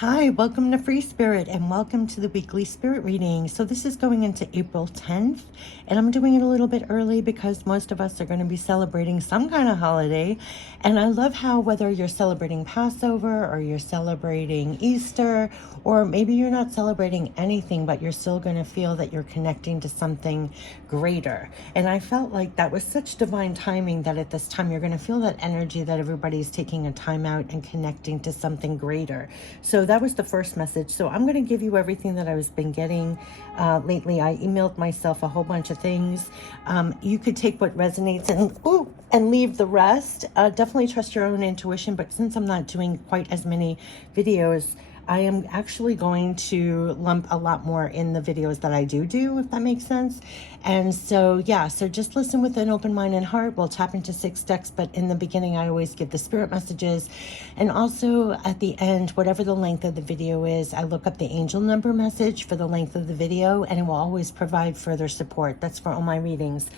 Hi, welcome to Free Spirit and welcome to the weekly spirit reading. So this is going into April 10th and I'm doing it a little bit early because most of us are going to be celebrating some kind of holiday. And I love how whether you're celebrating Passover or you're celebrating Easter, or maybe you're not celebrating anything, but you're still going to feel that you're connecting to something greater. And I felt like that was such divine timing that at this time you're going to feel that energy that everybody's taking a time out and connecting to something greater. So that was the first message. So I'm going to give you everything that I've been getting lately. I emailed myself a whole bunch of things. You could take what resonates and leave the rest. Definitely trust your own intuition. But since I'm not doing quite as many videos, I am actually going to lump a lot more in the videos that I do, if that makes sense. And so, yeah, so just listen with an open mind and heart. We'll tap into 6 decks, but in the beginning, I always give the spirit messages. And also at the end, whatever the length of the video is, I look up the angel number message for the length of the video, and it will always provide further support. That's for all my readings.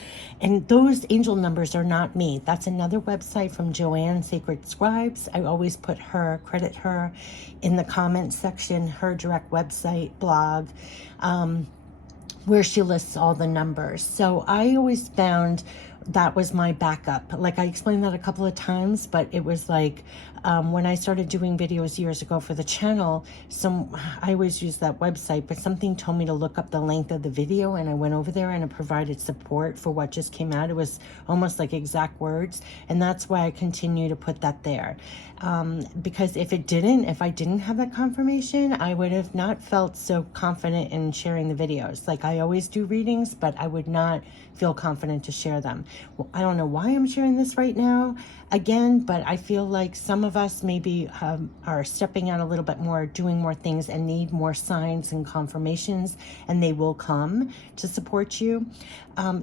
And those angel numbers are not me. That's another website from Joanne Sacred Scribes. I always put her, credit her in the comments section, her direct website, blog, where she lists all the numbers. So I always found that was my backup. Like I explained that a couple of times, but it was like when I started doing videos years ago for the channel, I always use that website, but something told me to look up the length of the video, and I went over there and it provided support for what just came out. It was almost like exact words, and that's why I continue to put that there. Because if I didn't have that confirmation, I would have not felt so confident in sharing the videos. Like I always do readings, but I would not feel confident to share them. Well, I don't know why I'm sharing this right now again, but I feel like some of us maybe are stepping out a little bit more, doing more things, and need more signs and confirmations, and they will come to support you.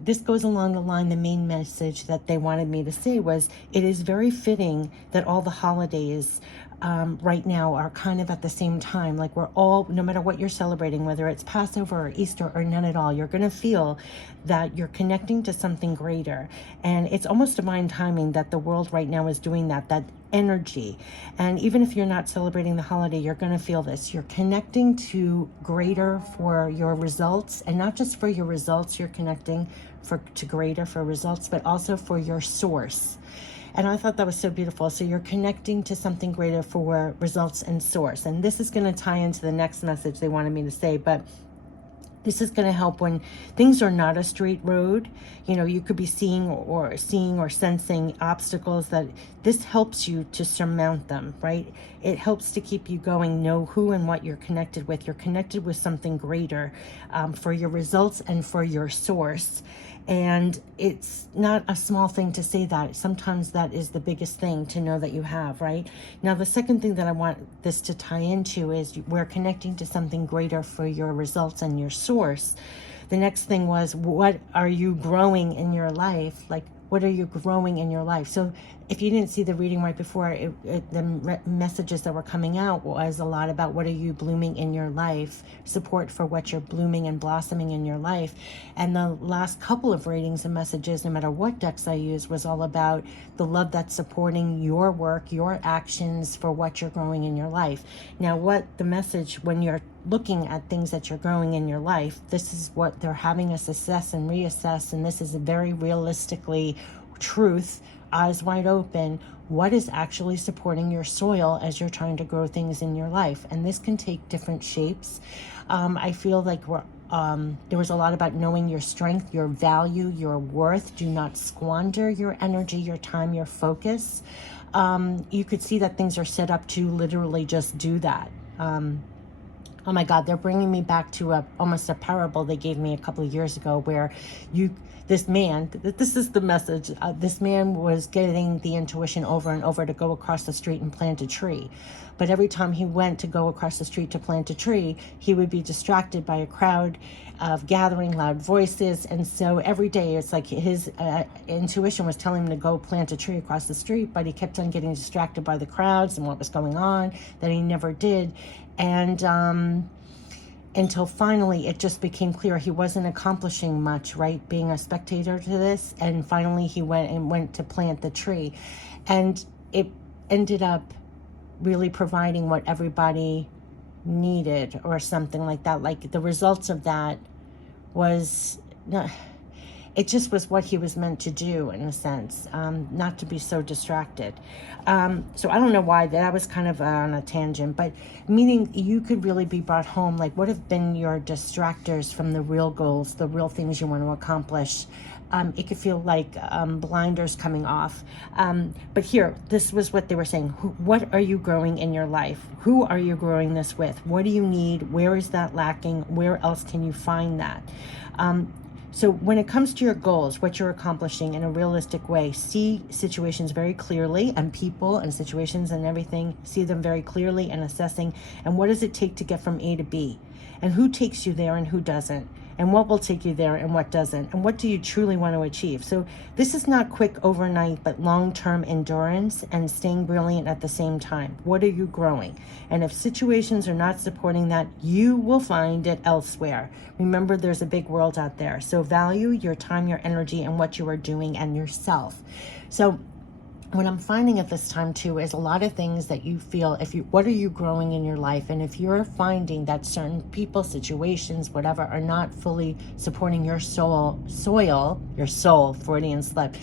This goes along the line, the main message that they wanted me to say was, it is very fitting that all the holidays right now are kind of at the same time. Like we're all, no matter what you're celebrating, whether it's Passover or Easter or none at all, you're going to feel that you're connecting to something greater. And it's almost divine timing that the world right now is doing that energy. And even if you're not celebrating the holiday, you're going to feel this. You're connecting to greater for your results, and not just for your results, you're connecting to greater for results, but also for your source. And I thought that was so beautiful. So you're connecting to something greater for results and source. And this is going to tie into the next message they wanted me to say, but this is going to help when things are not a straight road. You know, you could be seeing or sensing obstacles, that this helps you to surmount them, right? It helps to keep you going, know who and what you're connected with. You're connected with something greater for your results and for your source. And it's not a small thing to say that. Sometimes that is the biggest thing to know that you have, right? Now, the second thing that I want this to tie into is we're connecting to something greater for your results and your source. The next thing was, what are you growing in your life? Like, what are you growing in your life? So if you didn't see the reading right before, the messages that were coming out was a lot about what are you blooming in your life, support for what you're blooming and blossoming in your life. And the last couple of readings and messages, no matter what decks I use, was all about the love that's supporting your work, your actions for what you're growing in your life. Now, what the message, when you're looking at things that you're growing in your life, this is what they're having us assess and reassess, and this is a very realistically truth, eyes wide open, what is actually supporting your soil as you're trying to grow things in your life. And this can take different shapes. I feel like there was a lot about knowing your strength, your value, your worth. Do not squander your energy, your time, your focus. You could see that things are set up to literally just do that. Oh my God, they're bringing me back to almost a parable they gave me a couple of years ago, where this is the message, this man was getting the intuition over and over to go across the street and plant a tree. But every time he went to go across the street to plant a tree, he would be distracted by a crowd of gathering loud voices. And so every day it's like his intuition was telling him to go plant a tree across the street, but he kept on getting distracted by the crowds and what was going on, that he never did. And until finally it just became clear he wasn't accomplishing much, right, being a spectator to this. And finally he went to plant the tree, and it ended up really providing what everybody needed or something like that. Like the results of that was not, it just was what he was meant to do in a sense, not to be so distracted. So I don't know why that was kind of on a tangent, but meaning you could really be brought home. Like, what have been your distractors from the real goals, the real things you want to accomplish? It could feel like blinders coming off. But here, this was what they were saying. What are you growing in your life? Who are you growing this with? What do you need? Where is that lacking? Where else can you find that? So when it comes to your goals, what you're accomplishing in a realistic way, see situations very clearly, and people and situations and everything, see them very clearly and assessing. And what does it take to get from A to B? And who takes you there and who doesn't? And what will take you there and what doesn't? And what do you truly want to achieve? So this is not quick overnight, but long-term endurance and staying brilliant at the same time. What are you growing? And if situations are not supporting that, you will find it elsewhere. Remember, there's a big world out there. So value your time, your energy, and what you are doing and yourself. So what I'm finding at this time too is a lot of things that you feel, what are you growing in your life? And if you're finding that certain people, situations, whatever, are not fully supporting your your soul, Freudian slip,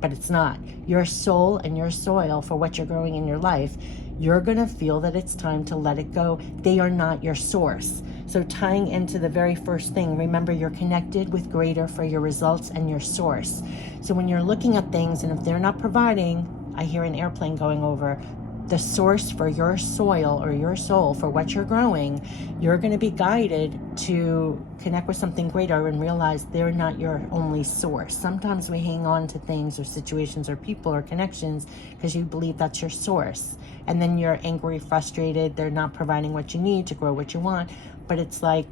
but it's not, your soul and your soil for what you're growing in your life, you're going to feel that it's time to let it go. They are not your source. So tying into the very first thing, remember you're connected with greater for your results and your source. So when you're looking at things and if they're not providing, I hear an airplane going over, the source for your soil or your soul for what you're growing, you're going to be guided to connect with something greater and realize they're not your only source. Sometimes we hang on to things or situations or people or connections because you believe that's your source. And then you're angry, frustrated, they're not providing what you need to grow what you want. But it's like,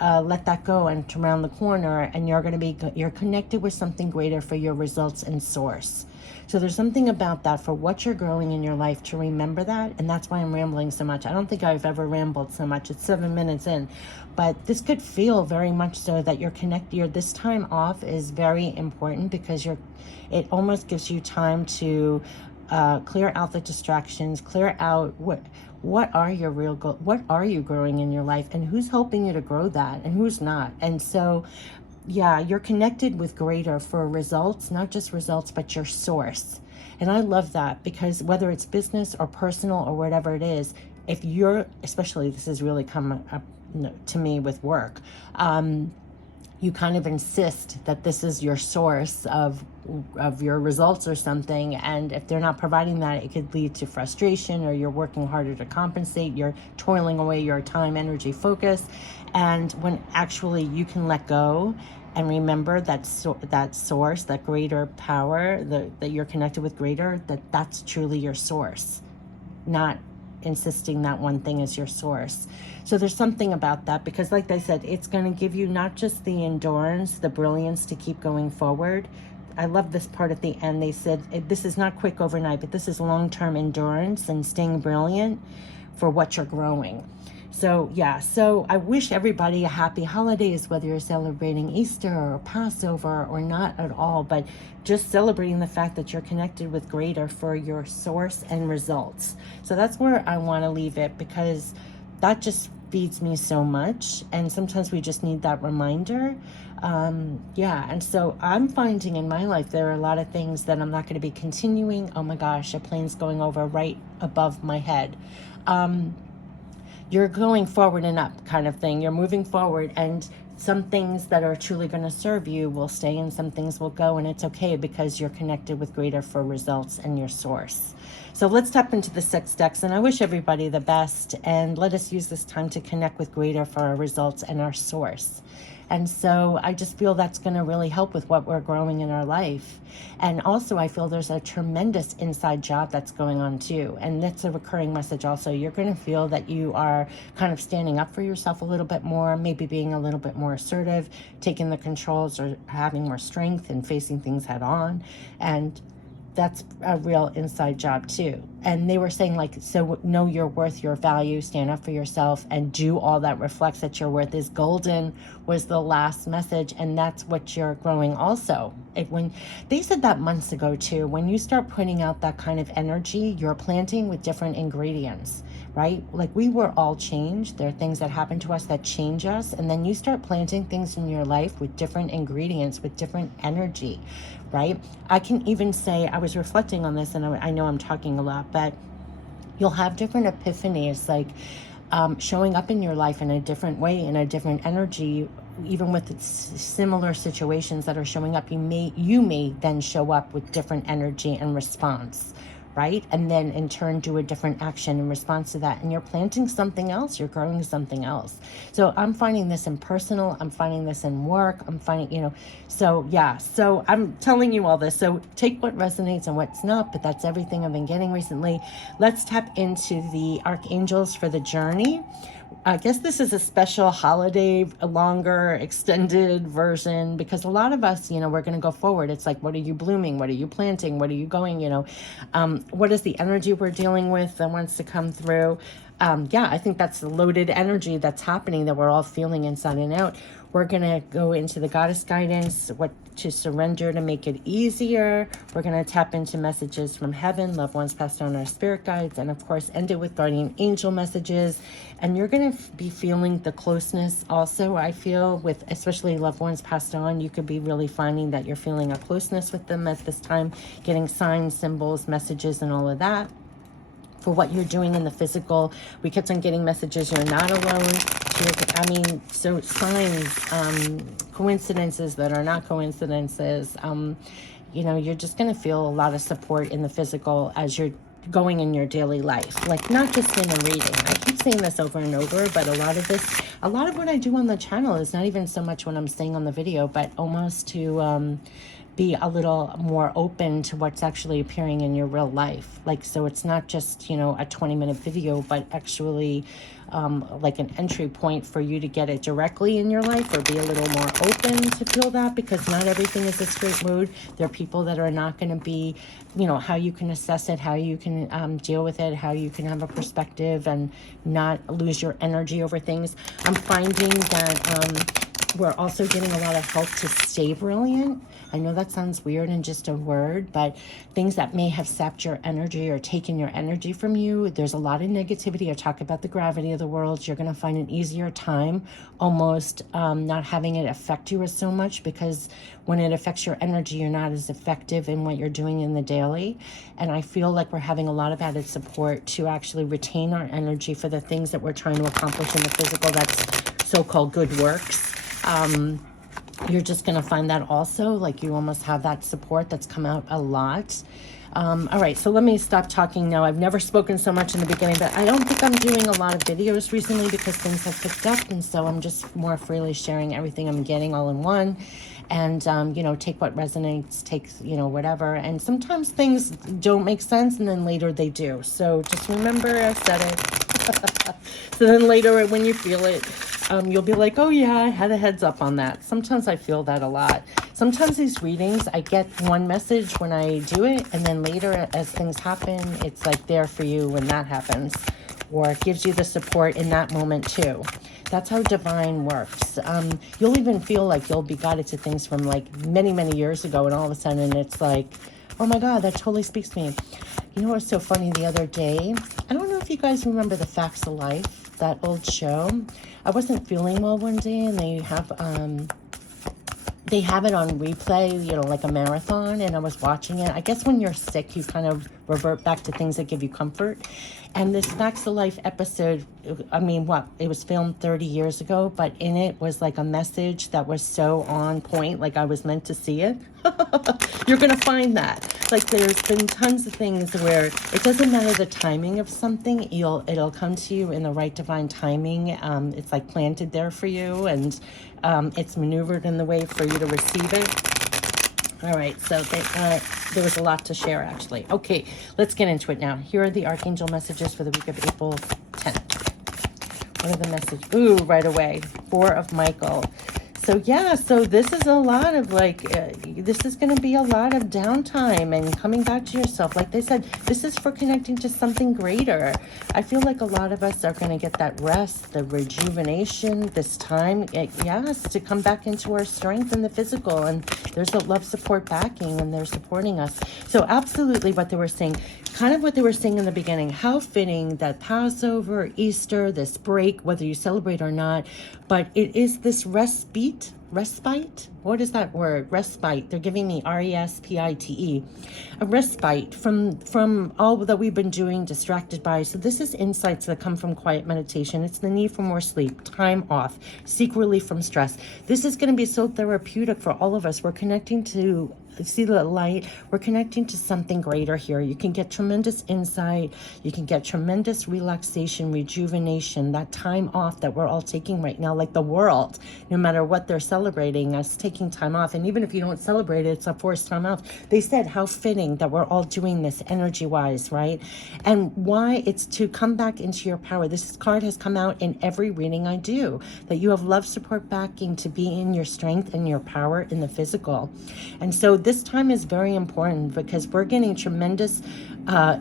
let that go and turn around the corner and you're connected with something greater for your results and source. So there's something about that for what you're growing in your life to remember that. And that's why I'm rambling so much. I don't think I've ever rambled so much. It's 7 minutes in, but this could feel very much so that you're connected. This time off is very important because it almost gives you time to clear out the distractions, clear out what are your real goals, what are you growing in your life, and who's helping you to grow that and who's not. And so yeah, you're connected with greater for results, not just results, but your source. And I love that because whether it's business or personal or whatever it is, if you're, especially this has really come up to me with work, you kind of insist that this is your source of your results or something, and if they're not providing that, it could lead to frustration, or you're working harder to compensate, you're toiling away your time, energy, focus. And when actually you can let go and remember that source, that greater power, that you're connected with greater, that's truly your source, not insisting that one thing is your source. So there's something about that because like I said, it's going to give you not just the endurance, the brilliance to keep going forward. I love this part at the end. They said, this is not quick overnight, but this is long-term endurance and staying brilliant for what you're growing. So yeah, so I wish everybody a happy holidays, whether you're celebrating Easter or Passover or not at all, but just celebrating the fact that you're connected with greater for your source and results. So that's where I want to leave it because that just feeds me so much. And sometimes we just need that reminder. And so I'm finding in my life, there are a lot of things that I'm not going to be continuing. Oh my gosh, a plane's going over right above my head. You're going forward and up kind of thing. You're moving forward, and some things that are truly going to serve you will stay and some things will go, and it's okay because you're connected with greater for results and your source. So let's tap into the 6 decks, and I wish everybody the best, and let us use this time to connect with greater for our results and our source. And so I just feel that's going to really help with what we're growing in our life. And also I feel there's a tremendous inside job that's going on too. And that's a recurring message also. You're going to feel that you are kind of standing up for yourself a little bit more, maybe being a little bit more assertive, taking the controls or having more strength and facing things head on. And that's a real inside job too. And they were saying like, so know your worth, your value, stand up for yourself, and do all that reflects that your worth is golden was the last message. And that's what you're growing also. When they said that months ago too, when you start putting out that kind of energy, you're planting with different ingredients. right? Like we were all changed. There are things that happen to us that change us. And then you start planting things in your life with different ingredients, with different energy, right? I can even say, I was reflecting on this, and I know I'm talking a lot, but you'll have different epiphanies, like showing up in your life in a different way, in a different energy, even with similar situations that are showing up. You may then show up with different energy and response, right? And then in turn do a different action in response to that. And you're planting something else, you're growing something else. So I'm finding this in personal, I'm finding this in work, I'm finding, so yeah, so I'm telling you all this. So take what resonates and what's not, but that's everything I've been getting recently. Let's tap into the archangels for the journey. I guess this is a special holiday, a longer, extended version, because a lot of us, we're going to go forward. It's like, what are you blooming? What are you planting? What are you going, what is the energy we're dealing with that wants to come through? Yeah, I think that's the loaded energy that's happening that we're all feeling inside and out. We're going to go into the goddess guidance, what to surrender to make it easier. We're going to tap into messages from heaven, loved ones passed on, our spirit guides, and of course end it with guardian angel messages. And you're going to be feeling the closeness also, I feel, with especially loved ones passed on. You could be really finding that you're feeling a closeness with them at this time, getting signs, symbols, messages, and all of that. For what you're doing in the physical, we kept on getting messages, you're not alone. So signs, coincidences that are not coincidences. You're just going to feel a lot of support in the physical as you're going in your daily life, like not just in a reading. I keep saying this over and over, but a lot of what I do on the channel is not even so much what I'm saying on the video, but almost to be a little more open to what's actually appearing in your real life. Like, so it's not just, a 20-minute video, but actually like an entry point for you to get it directly in your life, or be a little more open to feel that, because not everything is a straight mood. There are people that are not going to be, how you can assess it, how you can deal with it, how you can have a perspective and not lose your energy over things. I'm finding that we're also getting a lot of help to stay brilliant. I know that sounds weird in just a word, but things that may have sapped your energy or taken your energy from you. There's a lot of negativity. I talk about the gravity of the world. You're going to find an easier time almost not having it affect you as so much, because when it affects your energy, you're not as effective in what you're doing in the daily. And I feel like we're having a lot of added support to actually retain our energy for the things that we're trying to accomplish in the physical. That's so-called good works. You're just going to find that also, like you almost have that support that's come out a lot. All right, so let me stop talking now. I've never spoken so much in the beginning, but I don't think I'm doing a lot of videos recently because things have picked up, and so I'm just more freely sharing everything I'm getting all in one. And, take what resonates, take, whatever. And sometimes things don't make sense, and then later they do. So just remember I said it. So then later when you feel it, you'll be like, oh yeah, I had a heads up on that. Sometimes I feel that a lot. Sometimes these readings, I get one message when I do it, and then later as things happen, it's like there for you when that happens, or it gives you the support in that moment too. That's how divine works. You'll even feel like you'll be guided to things from like many, many years ago, and all of a sudden it's like, oh my God, that totally speaks to me. You know what's so funny the other day? I don't know if you guys remember the Facts of Life, that old show. I wasn't feeling well one day, and they have it on replay, like a marathon, and I was watching it. I guess when you're sick, you kind of revert back to things that give you comfort. And this Facts of Life episode, it was filmed 30 years ago, but in it was like a message that was so on point, like I was meant to see it. You're going to find that. Like there's been tons of things where it doesn't matter the timing of something, it'll come to you in the right divine timing. It's like planted there for you, and it's maneuvered in the way for you to receive it. All right, so there was a lot to share, actually. Okay, let's get into it now. Here are the Archangel messages for the week of April 10th. What are the messages? Ooh, right away. 4 of Michael. So yeah, so this is a lot of this is going to be a lot of downtime and coming back to yourself. Like they said, this is for connecting to something greater. I feel like a lot of us are going to get that rest, the rejuvenation this time. Yes, to come back into our strength in the physical. And there's a love support backing, and they're supporting us. So absolutely what they were saying, kind of what they were saying in the beginning. How fitting that Passover, Easter, this break, whether you celebrate or not, but it is this respite. What is that word? Respite. They're giving me RESPITE, a respite from all that we've been doing, distracted by. So this is insights that come from quiet meditation. It's the need for more sleep, time off, seek relief from stress. This is going to be so therapeutic for all of us. We're connecting to, see the light, we're connecting to something greater here. You can get tremendous insight, you can get tremendous relaxation, rejuvenation, that time off that we're all taking right now, like the world, no matter what they're celebrating, us taking time off. And even if you don't celebrate it, it's a forced time off. They said how fitting that we're all doing this energy wise, right? And why it's to come back into your power. This card has come out in every reading I do, that you have love, support, backing to be in your strength and your power in the physical. And so this time is very important because we're getting tremendous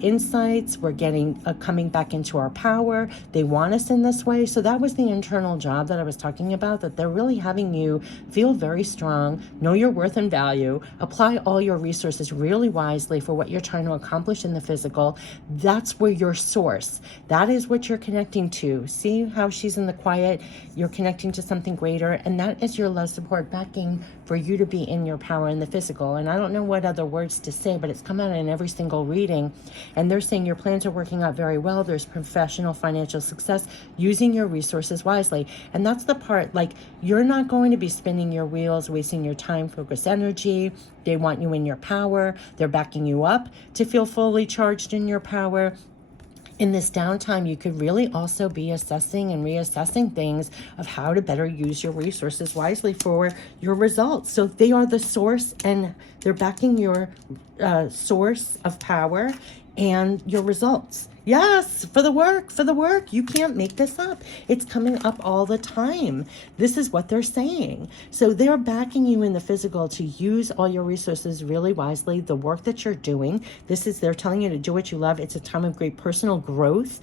insights. We're getting coming back into our power. They want us in this way. So that was the internal job that I was talking about, that they're really having you feel very strong, know your worth and value, apply all your resources really wisely for what you're trying to accomplish in the physical. That's where your source, that is what you're connecting to. See how she's in the quiet? You're connecting to something greater, and that is your love, support, backing for you to be in your power in the physical. And I don't know what other words to say, but it's come out in every single reading. And they're saying your plans are working out very well. There's professional financial success, using your resources wisely. And that's the part, like, you're not going to be spinning your wheels, wasting your time, focus, energy. They want you in your power. They're backing you up to feel fully charged in your power. In this downtime, you could really also be assessing and reassessing things of how to better use your resources wisely for your results. So they are the source, and they're backing your source of power and your results. Yes, for the work. You can't make this up. It's coming up all the time. This is what they're saying. So they're backing you in the physical to use all your resources really wisely. The work that you're doing, they're telling you to do what you love. It's a time of great personal growth.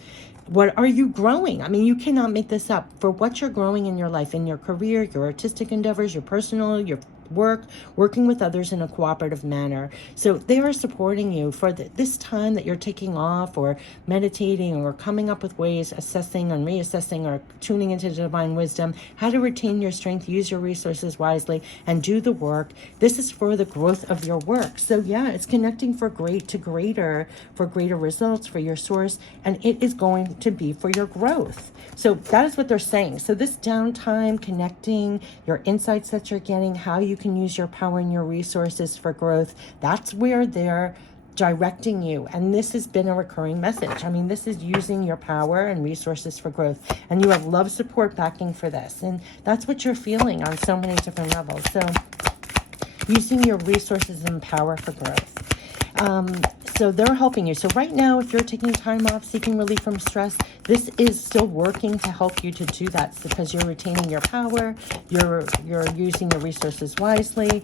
What are you growing? I mean, you cannot make this up. For what you're growing in your life, in your career, your artistic endeavors, your personal, your work, working with others in a cooperative manner. So they are supporting you for this time that you're taking off, or meditating, or coming up with ways, assessing and reassessing, or tuning into divine wisdom, how to retain your strength, use your resources wisely, and do the work. This is for the growth of your work. So yeah, it's connecting for greater results for your source, and it is going to be for your growth. So that is what they're saying. So this downtime, connecting your insights that you're getting, how you can use your power and your resources for growth, that's where they're directing you. And this has been a recurring message. I mean, this is using your power and resources for growth, and you have love, support, backing for this. And that's what you're feeling on so many different levels. So using your resources and power for growth. So they're helping you. So right now, if you're taking time off, seeking relief from stress, this is still working to help you to do that, because you're retaining your power, you're using your resources wisely.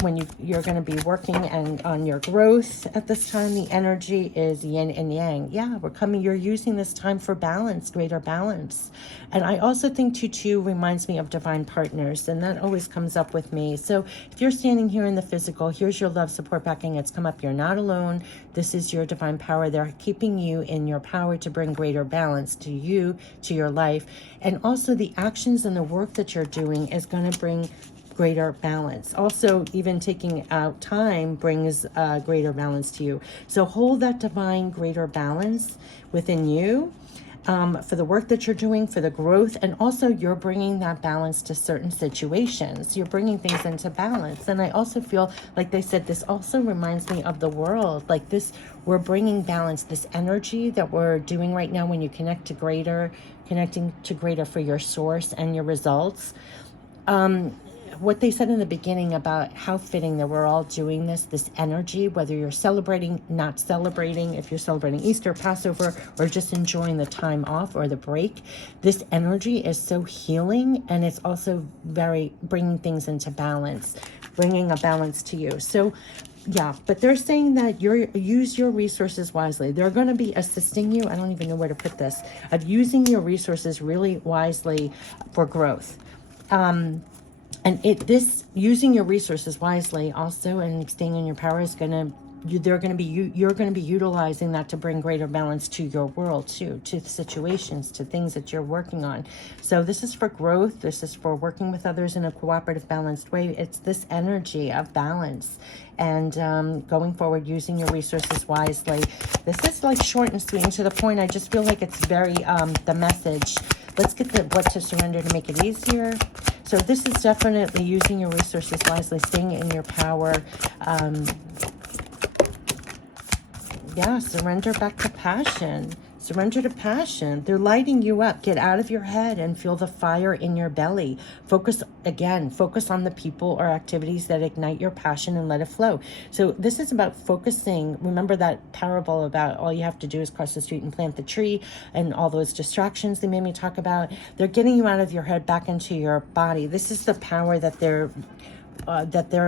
When you're going to be working and on your growth at this time, the energy is yin and yang. Yeah, you're using this time for balance, greater balance. And I also think Tutu reminds me of divine partners, and that always comes up with me. So if you're standing here in the physical, here's your love, support, backing. It's come up. You're not alone. This is your divine power. They're keeping you in your power to bring greater balance to you, to your life. And also the actions and the work that you're doing is going to bring greater balance. Also, even taking out time brings greater balance to you. So hold that divine greater balance within you. For the work that you're doing, for the growth, and also you're bringing that balance to certain situations. You're bringing things into balance. And I also feel like they said this also reminds me of the world. Like this, we're bringing balance, this energy that we're doing right now when you connect to greater, connecting to greater for your source and your results. What they said in the beginning about how fitting that we're all doing this energy, whether you're celebrating, not celebrating, if you're celebrating Easter, Passover, or just enjoying the time off or the break, this energy is so healing, and it's also very bringing things into balance, bringing a balance to you. So yeah, but they're saying that use your resources wisely. They're going to be assisting you. I don't even know where to put this, of using your resources really wisely for growth. And this using your resources wisely also and staying in your power is going to they're going to be you're going to be utilizing that to bring greater balance to your world too, to situations, to things that you're working on. So this is for growth. This is for working with others in a cooperative, balanced way. It's this energy of balance and going forward, using your resources wisely. This is like short and sweet and to the point. I just feel like it's very the message. Let's get the what to surrender to make it easier. So this is definitely using your resources wisely, staying in your power. Yeah, surrender back to passion. Surrender to passion. They're lighting you up. Get out of your head and feel the fire in your belly. Focus on the people or activities that ignite your passion and let it flow. So this is about focusing. Remember that parable about all you have to do is cross the street and plant the tree, and all those distractions they made me talk about. They're getting you out of your head back into your body. This is the power that they're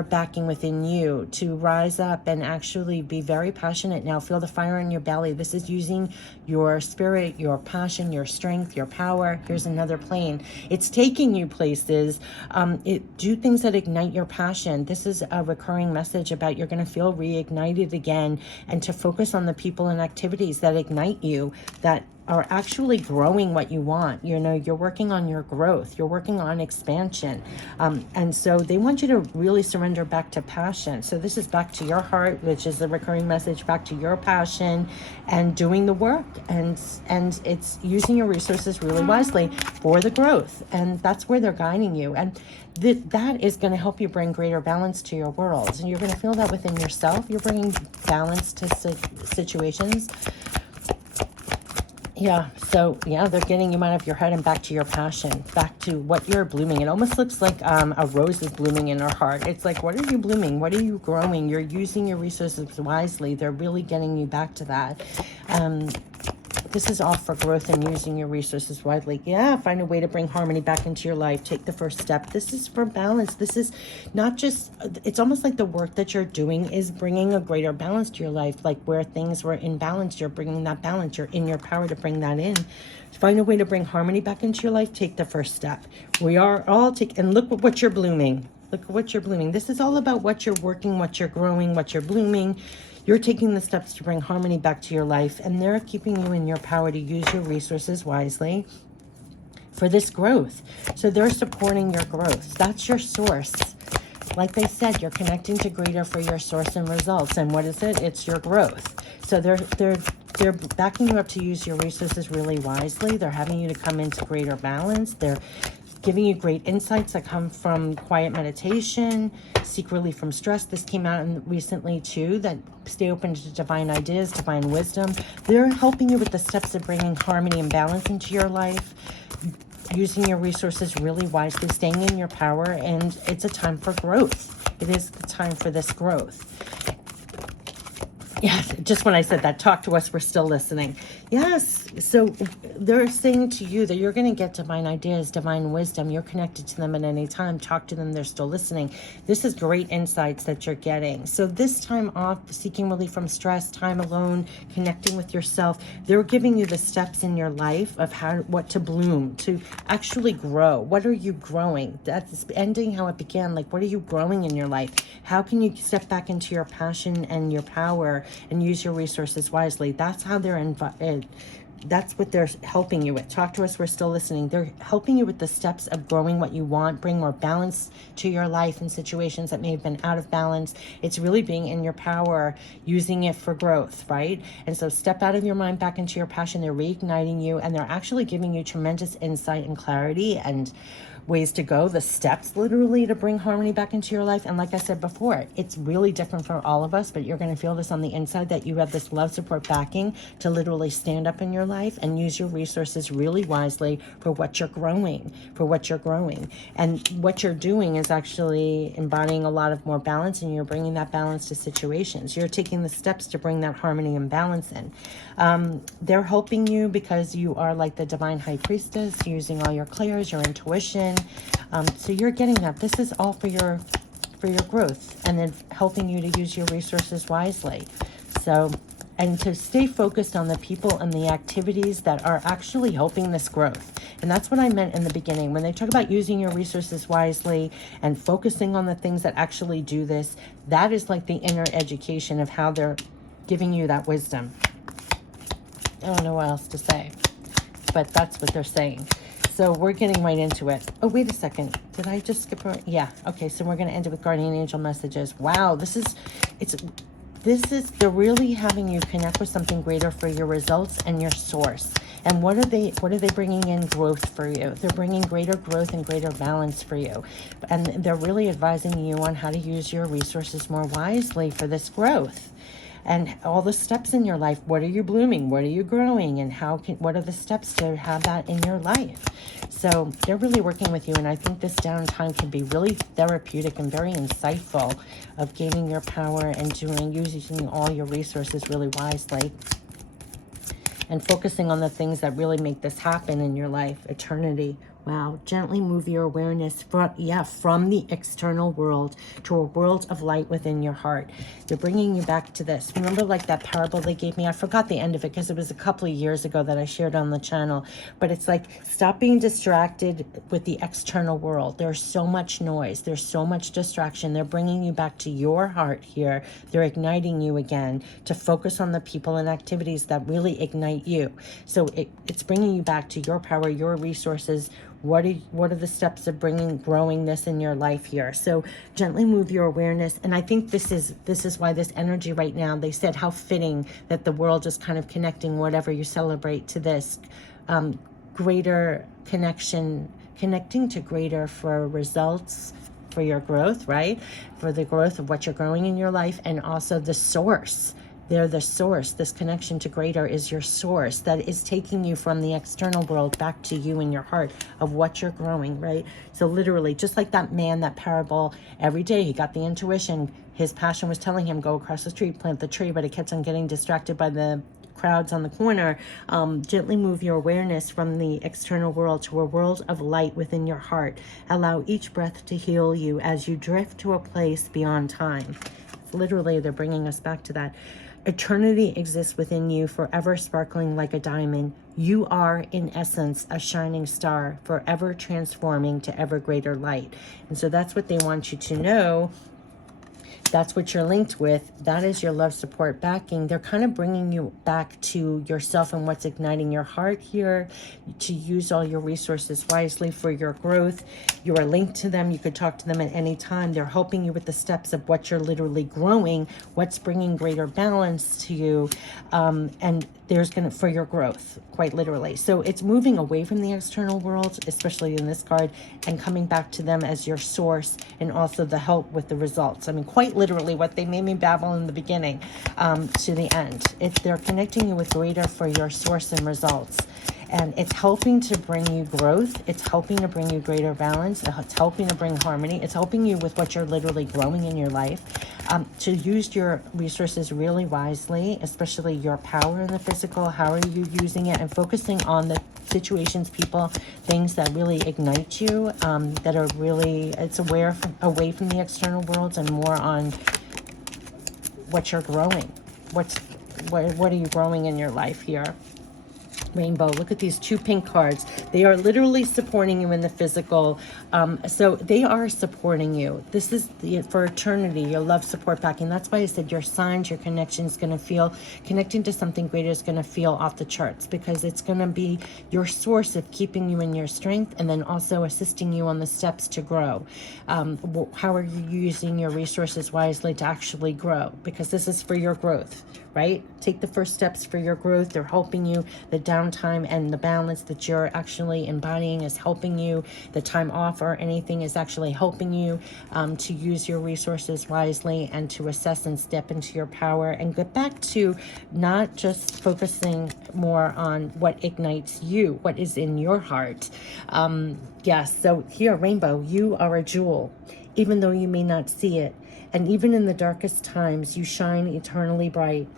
backing within you to rise up and actually be very passionate now. Feel the fire in your belly. This is using your spirit, your passion, your strength, your power. Here's another plane. It's taking you places. Do things that ignite your passion. This is a recurring message about you're going to feel reignited again, and to focus on the people and activities that ignite you, that are actually growing what you want. You know, you're working on your growth, you're working on expansion. And so they want you to really surrender back to passion. So this is back to your heart, which is the recurring message, back to your passion and doing the work. And it's using your resources really wisely for the growth. And that's where they're guiding you. And that is going to help you bring greater balance to your world. And you're going to feel that within yourself. You're bringing balance to situations. Yeah, so yeah, they're getting you out of your head and back to your passion, back to what you're blooming. It almost looks like a rose is blooming in her heart. It's like, what are you blooming? What are you growing? You're using your resources wisely. They're really getting you back to that. This is all for growth and using your resources widely. Yeah, find a way to bring harmony back into your life. Take the first step. This is for balance. This is not just, it's almost like the work that you're doing is bringing a greater balance to your life. Like where things were imbalanced, you're bringing that balance. You're in your power to bring that in. Find a way to bring harmony back into your life. Take the first step. We are all and look at what you're blooming. Look at what you're blooming. This is all about what you're working, what you're growing, what you're blooming. You're taking the steps to bring harmony back to your life, and they're keeping you in your power to use your resources wisely for this growth. So they're supporting your growth. That's your source. Like they said, you're connecting to greater for your source and results. And what is it? It's your growth. So they're backing you up to use your resources really wisely. They're having you to come into greater balance. They're giving you great insights that come from quiet meditation, seek relief from stress. This came out recently too, that stay open to divine ideas, divine wisdom. They're helping you with the steps of bringing harmony and balance into your life, using your resources really wisely, staying in your power, and it's a time for growth. It is the time for this growth. Yes, just when I said that, talk to us, we're still listening. Yes, so they're saying to you that you're going to get divine ideas, divine wisdom. You're connected to them at any time. Talk to them, they're still listening. This is great insights that you're getting. So this time off, seeking relief from stress, time alone, connecting with yourself, they're giving you the steps in your life of what to bloom, to actually grow. What are you growing? That's ending how it began. Like, what are you growing in your life? How can you step back into your passion and your power and use your resources wisely? That's how that's what they're helping you with. Talk to us, we're still listening. They're helping you with the steps of growing what you want, bring more balance to your life in situations that may have been out of balance. It's really being in your power, using it for growth, right? And so step out of your mind back into your passion. They're reigniting you, and they're actually giving you tremendous insight and clarity and ways to go, the steps literally to bring harmony back into your life. And like I said before, it's really different for all of us, but you're going to feel this on the inside, that you have this love, support, backing to literally stand up in your life and use your resources really wisely for what you're growing, And what you're doing is actually embodying a lot of more balance, and you're bringing that balance to situations. You're taking the steps to bring that harmony and balance in. They're helping you because you are like the divine high priestess, using all your clairs, your intuition. So you're getting that. This is all for your growth, and then helping you to use your resources wisely. So and to stay focused on the people and the activities that are actually helping this growth. And that's what I meant in the beginning. When they talk about using your resources wisely and focusing on the things that actually do this, that is like the inner education of how they're giving you that wisdom. I don't know what else to say, but that's what they're saying. So we're getting right into it. Oh, wait a second. Did I just skip over? Yeah. Okay, so we're going to end it with guardian angel messages. Wow, they're really having you connect with something greater for your results and your source. And what are they bringing in? Growth for you. They're bringing greater growth and greater balance for you. And they're really advising you on how to use your resources more wisely for this growth. And all the steps in your life. What are you blooming? What are you growing? And what are the steps to have that in your life? So they're really working with you. And I think this downtime can be really therapeutic and very insightful of gaining your power and using all your resources really wisely. And focusing on the things that really make this happen in your life. Eternity. Wow. Gently move your awareness from the external world to a world of light within your heart. They're bringing you back to this. Remember like that parable they gave me? I forgot the end of it because it was a couple of years ago that I shared on the channel. But it's like, stop being distracted with the external world. There's so much noise. There's so much distraction. They're bringing you back to your heart here. They're igniting you again to focus on the people and activities that really ignite you. So it's bringing you back to your power, your resources. What are the steps of growing this in your life here? So gently move your awareness. And I think this is why this energy right now, they said how fitting that the world is kind of connecting whatever you celebrate to this greater connection, connecting to greater for results, for your growth, right? For the growth of what you're growing in your life, and also the source. They're the source. This connection to greater is your source that is taking you from the external world back to you in your heart of what you're growing, right? So literally, just like that man, that parable, every day he got the intuition. His passion was telling him, go across the street, plant the tree, but he kept on getting distracted by the crowds on the corner. Gently move your awareness from the external world to a world of light within your heart. Allow each breath to heal you as you drift to a place beyond time. Literally, they're bringing us back to that. Eternity exists within you, forever sparkling like a diamond. You are, in essence, a shining star, forever transforming to ever greater light. And so that's what they want you to know. That's what you're linked with. That is your love, support, backing. They're kind of bringing you back to yourself and what's igniting your heart here, to use all your resources wisely for your growth. You are linked to them. You could talk to them at any time. They're helping you with the steps of what you're literally growing, what's bringing greater balance to you, and there's for your growth, quite literally. So it's moving away from the external world, especially in this card, and coming back to them as your source, and also the help with the results. I mean, quite literally what they made me babble in the beginning to the end. They're connecting you with greater for your source and results. And it's helping to bring you growth. It's helping to bring you greater balance. It's helping to bring harmony. It's helping you with what you're literally growing in your life. To use your resources really wisely, especially your power in the physical. How are you using it? And focusing on the situations, people, things that really ignite you, that are really, it's away from the external worlds and more on what you're growing. What are you growing in your life here? Rainbow. Look at these two pink cards. They are literally supporting you in the physical. So they are supporting you. This is for eternity, your love, support, backing. That's why I said your signs, your connection is going to feel, connecting to something greater is going to feel off the charts, because it's going to be your source of keeping you in your strength, and then also assisting you on the steps to grow. How are you using your resources wisely to actually grow? Because this is for your growth, right? Take the first steps for your growth. They're helping you. The downtime and the balance that you're actually embodying is helping you. The time off or anything is actually helping you to use your resources wisely and to assess and step into your power and get back to not just focusing more on what ignites you, what is in your heart. Yes, so here, Rainbow, you are a jewel, even though you may not see it. And even in the darkest times, you shine eternally bright.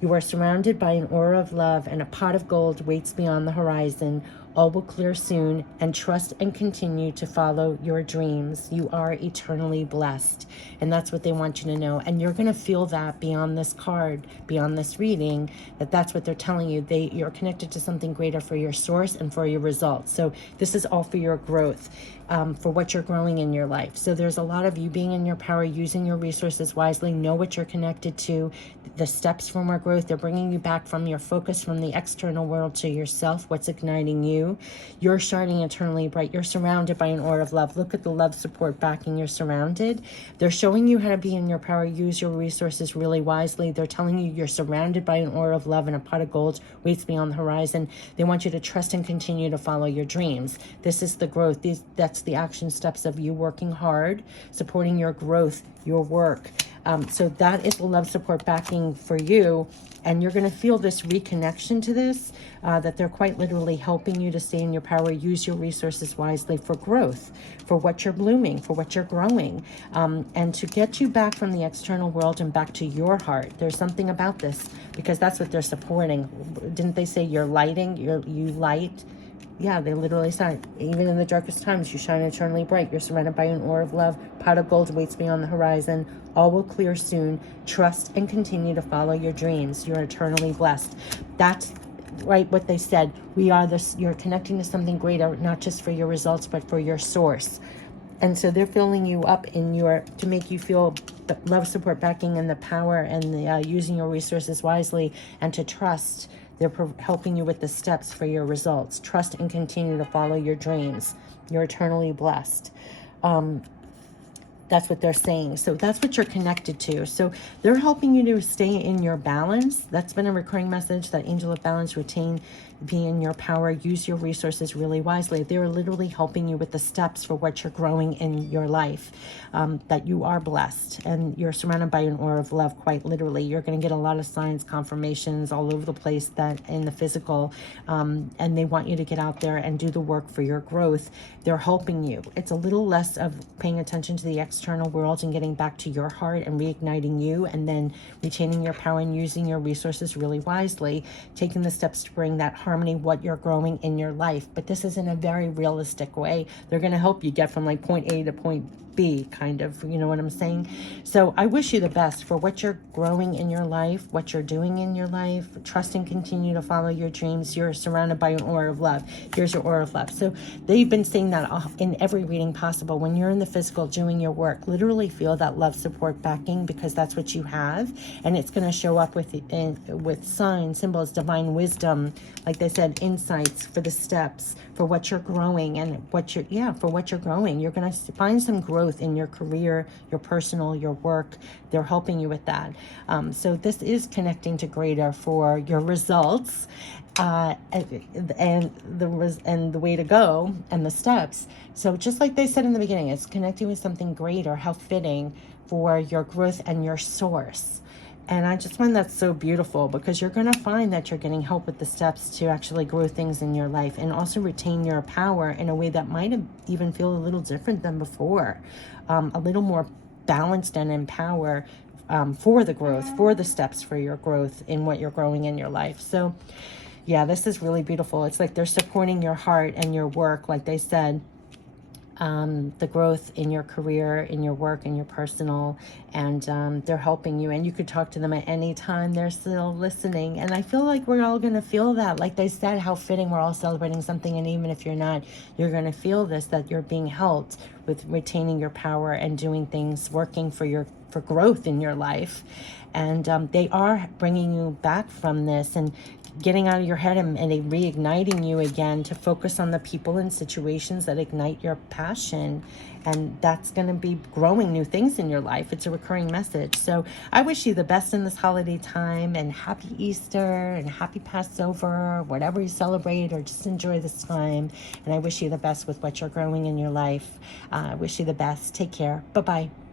You are surrounded by an aura of love, and a pot of gold waits beyond the horizon. All will clear soon, and trust and continue to follow your dreams. You are eternally blessed. And that's what they want you to know. And you're going to feel that beyond this card, beyond this reading, that's what they're telling you. You're connected to something greater for your source and for your results. So this is all for your growth, for what you're growing in your life. So there's a lot of you being in your power, using your resources wisely, know what you're connected to, the steps for more growth. They're bringing you back from your focus from the external world to yourself, what's igniting you. You're shining eternally bright. You're surrounded by an aura of love. Look at the love support backing. You're surrounded. They're showing you how to be in your power, use your resources really wisely. They're telling you you're surrounded by an aura of love, and a pot of gold waits beyond the horizon. They want you to trust and continue to follow your dreams. This is the growth. That's the action steps of you working hard, supporting your growth, your work. So that is the love support backing for you. And you're going to feel this reconnection to this, that they're quite literally helping you to stay in your power, use your resources wisely for growth, for what you're blooming, for what you're growing, and to get you back from the external world and back to your heart. There's something about this, because that's what they're supporting. Didn't they say you're lighting, you light? Yeah, they literally said, even in the darkest times, you shine eternally bright. You're surrounded by an aura of love. Pot of gold waits beyond the horizon. All will clear soon. Trust and continue to follow your dreams. You're eternally blessed. That's right, what they said. We are this. You're connecting to something greater, not just for your results, but for your source. And so they're filling you up to make you feel the love, support, backing, and the power, and the using your resources wisely, and to trust. They're helping you with the steps for your results. Trust and continue to follow your dreams. You're eternally blessed. That's what they're saying. So that's what you're connected to. So they're helping you to stay in your balance. That's been a recurring message, that angel of balance, retain, be in your power, use your resources really wisely. They're literally helping you with the steps for what you're growing in your life, that you are blessed and you're surrounded by an aura of love, quite literally. You're going to get a lot of signs, confirmations all over the place that in the physical, and they want you to get out there and do the work for your growth. They're helping you. It's a little less of paying attention to the external world and getting back to your heart and reigniting you, and then retaining your power and using your resources really wisely, taking the steps to bring that harmony, what you're growing in your life. But this is in a very realistic way. They're going to help you get from like point A to point B, kind of, you know what I'm saying? So I wish you the best for what you're growing in your life, what you're doing in your life. Trust and continue to follow your dreams. You're surrounded by an aura of love. Here's your aura of love. So they've been saying that in every reading possible. When you're in the physical doing your work, literally feel that love, support, backing, because that's what you have. And it's going to show up with signs, symbols, divine wisdom, like they said, insights for the steps, for what you're growing, and for what you're growing. You're going to find some growth in your career, your personal, your work. They're helping you with that. So this is connecting to greater for your results, and the way to go and the steps. So just like they said in the beginning, it's connecting with something greater. How fitting for your growth and your source. And I just find that so beautiful, because you're going to find that you're getting help with the steps to actually grow things in your life, and also retain your power in a way that might even feel a little different than before, a little more balanced and in power, for the growth, for the steps for your growth in what you're growing in your life. So yeah, this is really beautiful. It's like they're supporting your heart and your work, like they said. The growth in your career, in your work, in your personal, and they're helping you. And you could talk to them at any time. They're still listening. And I feel like we're all going to feel that. Like they said, how fitting, we're all celebrating something. And even if you're not, you're going to feel this, that you're being helped with retaining your power and doing things, working for growth in your life. And they are bringing you back from this and getting out of your head and reigniting you again to focus on the people and situations that ignite your passion. And that's going to be growing new things in your life. It's a recurring message. So I wish you the best in this holiday time, and happy Easter and happy Passover, whatever you celebrate, or just enjoy this time. And I wish you the best with what you're growing in your life. I wish you the best. Take care. Bye-bye.